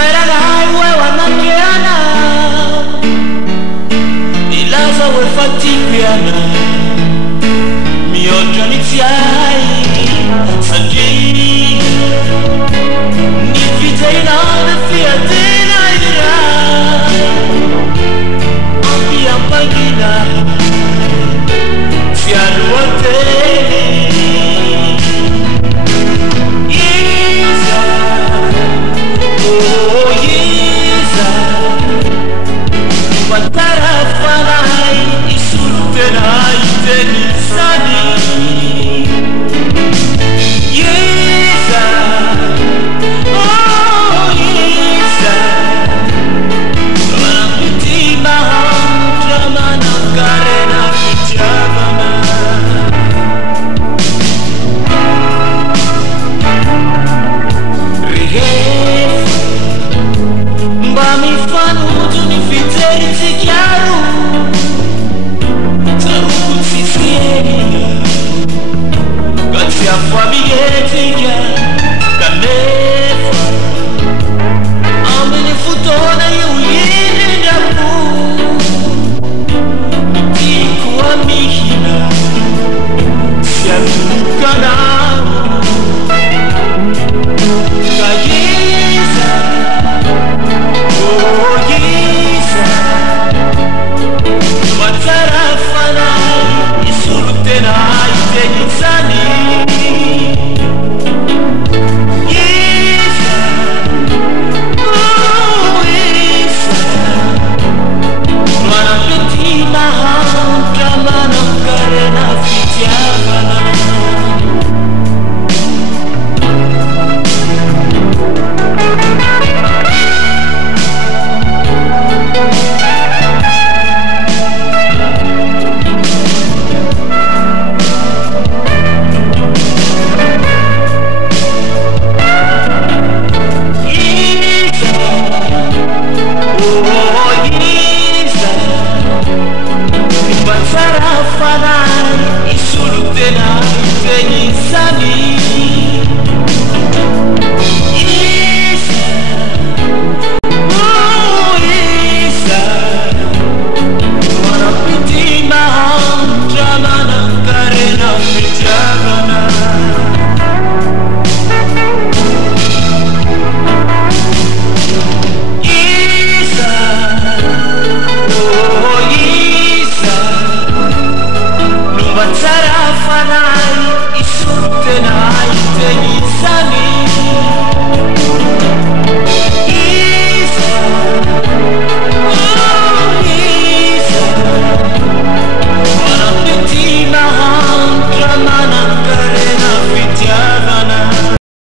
Feranai wewe nakiana ilaza wefatikiana mioto nitiai sadi nifiteina nafiatina ira ambia pagina fialuateni Tarafanai isultenai tenisani Yesa, oh Yesa Rampitima hamdramana karena kijabana Rihef Mbami fanuto ni fiteri chiaro Taruku sisiega Grazie a famiglia Canefa Amene futona io ieri da bu Dico amichina Sia lucana Cagliesa Oh Yesa Tarafanai isultenai tenisani Yesa, oh Yesa Nuana petina hamdramana karena fitiavana Tarafanai isultenai tenisani Isa, oh Isa Nuana pitima hamdramana karena fitiavana Isa, oh Isa Tarafanai isultenai tenisani